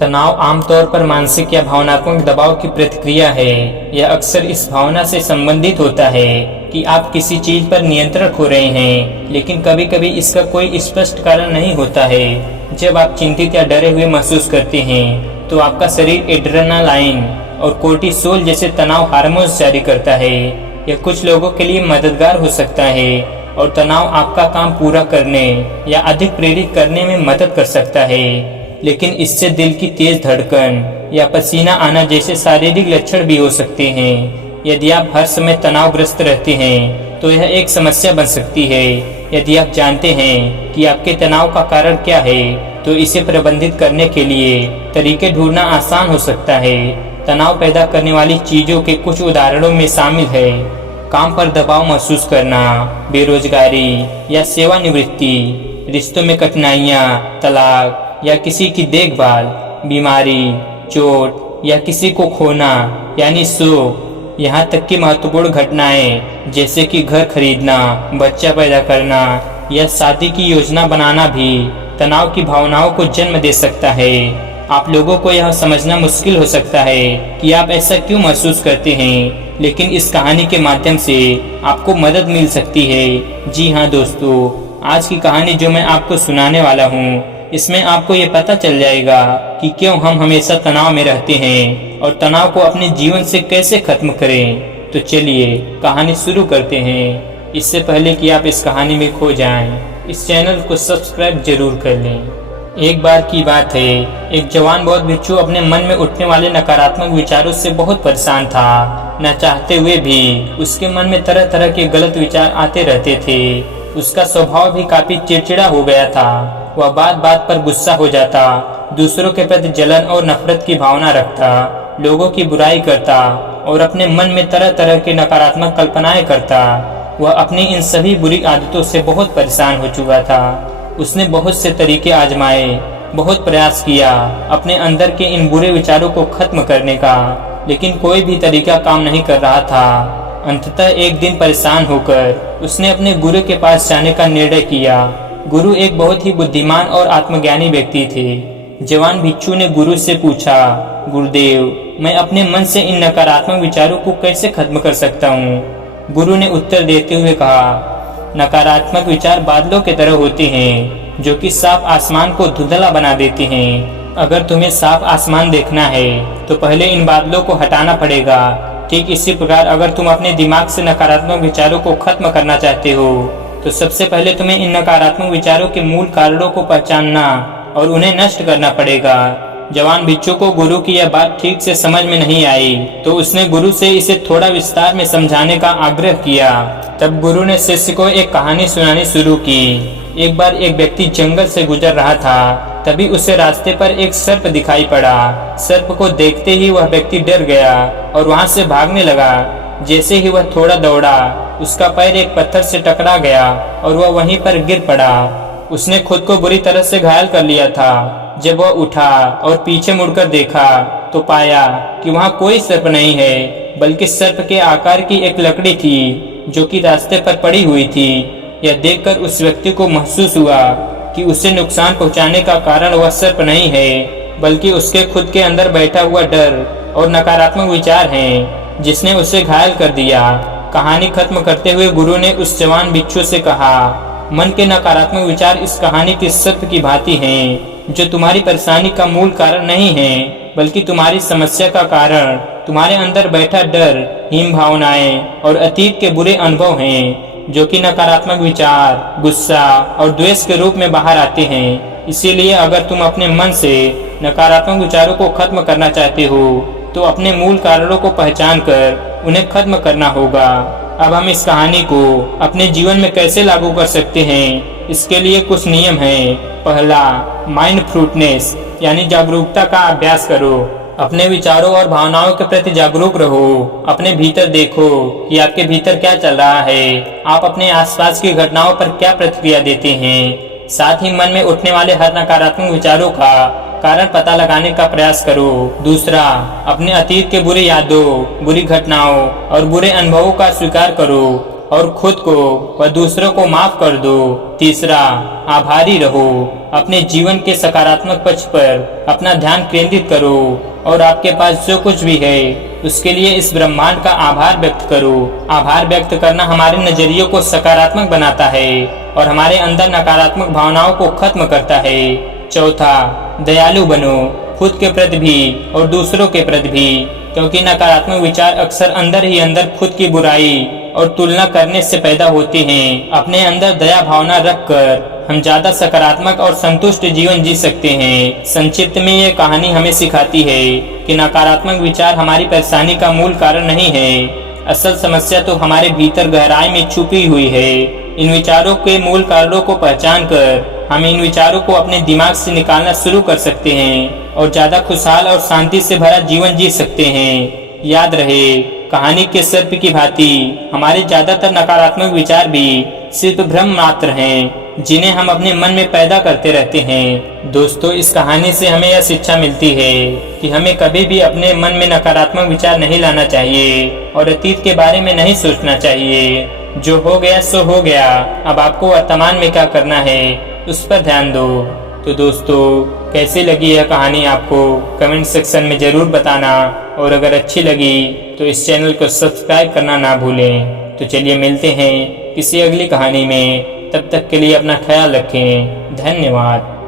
तनाव आमतौर पर मानसिक या भावनात्मक दबाव की प्रतिक्रिया है। यह अक्सर इस भावना से संबंधित होता है कि आप किसी चीज पर नियंत्रण खो रहे हैं, लेकिन कभी कभी इसका कोई स्पष्ट कारण नहीं होता है। जब आप चिंतित या डरे हुए महसूस करते हैं तो आपका शरीर एड्रेनालाइन और कोर्टिसोल जैसे तनाव हार्मोन्स जारी करता है। यह कुछ लोगों के लिए मददगार हो सकता है और तनाव आपका काम पूरा करने या अधिक प्रेरित करने में मदद कर सकता है, लेकिन इससे दिल की तेज धड़कन या पसीना आना जैसे शारीरिक लक्षण भी हो सकते हैं। यदि आप हर समय तनावग्रस्त रहते हैं तो यह एक समस्या बन सकती है। यदि आप जानते हैं कि आपके तनाव का कारण क्या है तो इसे प्रबंधित करने के लिए तरीके ढूंढना आसान हो सकता है। तनाव पैदा करने वाली चीजों के कुछ उदाहरणों में शामिल है काम पर दबाव महसूस करना, बेरोजगारी या सेवानिवृत्ति, रिश्तों में कठिनाइयाँ, तलाक या किसी की देखभाल, बीमारी, चोट या किसी को खोना यानी शोक, यहाँ तक कि महत्वपूर्ण घटनाएं जैसे कि घर खरीदना, बच्चा पैदा करना या शादी की योजना बनाना भी तनाव की भावनाओं को जन्म दे सकता है। आप लोगों को यह समझना मुश्किल हो सकता है कि आप ऐसा क्यों महसूस करते हैं, लेकिन इस कहानी के माध्यम से आपको मदद मिल सकती है। जी हाँ दोस्तों, आज की कहानी जो मैं आपको सुनाने वाला हूँ इसमें आपको ये पता चल जाएगा कि क्यों हम हमेशा तनाव में रहते हैं और तनाव को अपने जीवन से कैसे खत्म करें। तो चलिए कहानी शुरू करते हैं। इससे पहले कि आप इस कहानी में खो जाएं, इस चैनल को सब्सक्राइब जरूर कर लें। एक बार की बात है, एक जवान बौद्ध भिक्षु अपने मन में उठने वाले नकारात्मक विचारों से बहुत परेशान था। न चाहते हुए भी उसके मन में तरह तरह के गलत विचार आते रहते थे। उसका स्वभाव भी काफी चिड़चिड़ा हो गया था। वह बात बात पर गुस्सा हो जाता, दूसरों के प्रति जलन और नफरत की भावना रखता, लोगों की बुराई करता और अपने मन में तरह तरह की नकारात्मक कल्पनाएं करता। वह अपनी इन सभी बुरी आदतों से बहुत परेशान हो चुका था। उसने बहुत से तरीके आजमाए, बहुत प्रयास किया अपने अंदर के इन बुरे विचारों को खत्म करने का, लेकिन कोई भी तरीका काम नहीं कर रहा था। अंततः एक दिन परेशान होकर उसने अपने गुरु के पास जाने का निर्णय किया। गुरु एक बहुत ही बुद्धिमान और आत्मज्ञानी व्यक्ति थे। जवान भिक्षु ने गुरु से पूछा, गुरुदेव, मैं अपने मन से इन नकारात्मक विचारों को कैसे खत्म कर सकता हूँ? गुरु ने उत्तर देते हुए कहा, नकारात्मक विचार बादलों की तरह होते हैं जो कि साफ आसमान को धुंधला बना देते हैं। अगर तुम्हें साफ आसमान देखना है तो पहले इन बादलों को हटाना पड़ेगा। ठीक इसी प्रकार अगर तुम अपने दिमाग से नकारात्मक विचारों को खत्म करना चाहते हो तो सबसे पहले तुम्हें इन नकारात्मक विचारों के मूल कारणों को पहचानना और उन्हें नष्ट करना पड़ेगा। जवान भिक्षु को गुरु की यह बात ठीक से समझ में नहीं आई तो उसने गुरु से इसे थोड़ा विस्तार में समझाने का आग्रह किया। तब गुरु ने शिष्य को एक कहानी सुनानी शुरू की। एक बार एक व्यक्ति जंगल से गुजर रहा था, तभी उसे रास्ते पर एक सर्प दिखाई पड़ा। सर्प को देखते ही वह व्यक्ति डर गया और वहां से भागने लगा। जैसे ही वह थोड़ा दौड़ा, उसका पैर एक पत्थर से टकरा गया और वह वहीं पर गिर पड़ा। उसने खुद को बुरी तरह से घायल कर लिया था। जब वह उठा और पीछे मुड़कर देखा तो पाया कि वहां कोई सर्प नहीं है, बल्कि सर्प के आकार की एक लकड़ी थी जो कि रास्ते पर पड़ी हुई थी। यह देखकर उस व्यक्ति को महसूस हुआ कि उसे नुकसान पहुंचाने का कारण वह सर्प नहीं है, बल्कि उसके खुद के अंदर बैठा हुआ डर और नकारात्मक विचार हैं जिसने उसे घायल कर दिया। कहानी खत्म करते हुए गुरु ने उस जवान भिक्षु से कहा, मन के नकारात्मक विचार इस कहानी के सर्प की भांति हैं जो तुम्हारी परेशानी का मूल कारण नहीं है, बल्कि तुम्हारी समस्या का कारण तुम्हारे अंदर बैठा डर, हीन भावनाएं और अतीत के बुरे अनुभव हैं जो कि नकारात्मक विचार, गुस्सा और द्वेष के रूप में बाहर आते हैं। इसीलिए अगर तुम अपने मन से नकारात्मक विचारों को खत्म करना चाहते हो तो अपने मूल कारणों को पहचान कर उन्हें खत्म करना होगा। अब हम इस कहानी को अपने जीवन में कैसे लागू कर सकते हैं, इसके लिए कुछ नियम हैं। पहला, माइंडफुलनेस यानी जागरूकता का अभ्यास करो। अपने विचारों और भावनाओं के प्रति जागरूक रहो। अपने भीतर देखो कि आपके भीतर क्या चल रहा है। आप अपने आसपास की घटनाओं पर क्या प्रतिक्रिया देते हैं। साथ ही मन में उठने वाले हर नकारात्मक विचारों का कारण पता लगाने का प्रयास करो। दूसरा, अपने अतीत के बुरी यादों, बुरी घटनाओं और बुरे अनुभवों का स्वीकार करो। और खुद को व दूसरों को माफ कर दो। तीसरा, आभारी रहो। अपने जीवन के सकारात्मक पक्ष पर अपना ध्यान केंद्रित करो और आपके पास जो कुछ भी है उसके लिए इस ब्रह्मांड का आभार व्यक्त करो। आभार व्यक्त करना हमारे नजरियों को सकारात्मक बनाता है और हमारे अंदर नकारात्मक भावनाओं को खत्म करता है। चौथा, दयालु बनो, खुद के प्रति भी और दूसरों के प्रति भी, क्योंकि नकारात्मक विचार अक्सर अंदर ही अंदर खुद की बुराई और तुलना करने से पैदा होते हैं। अपने अंदर दया भावना रखकर हम ज्यादा सकारात्मक और संतुष्ट जीवन जी सकते हैं। संक्षिप्त में ये कहानी हमें सिखाती है कि नकारात्मक विचार हमारी परेशानी का मूल कारण नहीं है। असल समस्या तो हमारे भीतर गहराई में छुपी हुई है। इन विचारों के मूल कारणों को पहचान कर हम इन विचारों को अपने दिमाग से निकालना शुरू कर सकते हैं और ज्यादा खुशहाल और शांति से भरा जीवन जी सकते हैं। याद रहे, कहानी के सर्प की भांति हमारे ज्यादातर नकारात्मक विचार भी सिर्फ भ्रम मात्र हैं, जिन्हें हम अपने मन में पैदा करते रहते हैं। दोस्तों, इस कहानी से हमें यह शिक्षा मिलती है कि हमें कभी भी अपने मन में नकारात्मक विचार नहीं लाना चाहिए और अतीत के बारे में नहीं सोचना चाहिए। जो हो गया सो हो गया, अब आपको वर्तमान में क्या करना है उस पर ध्यान दो। तो दोस्तों, कैसी लगी यह कहानी आपको कमेंट सेक्शन में जरूर बताना, और अगर अच्छी लगी तो इस चैनल को सब्सक्राइब करना ना भूलें। तो चलिए मिलते हैं किसी अगली कहानी में, तब तक के लिए अपना ख्याल रखें। धन्यवाद।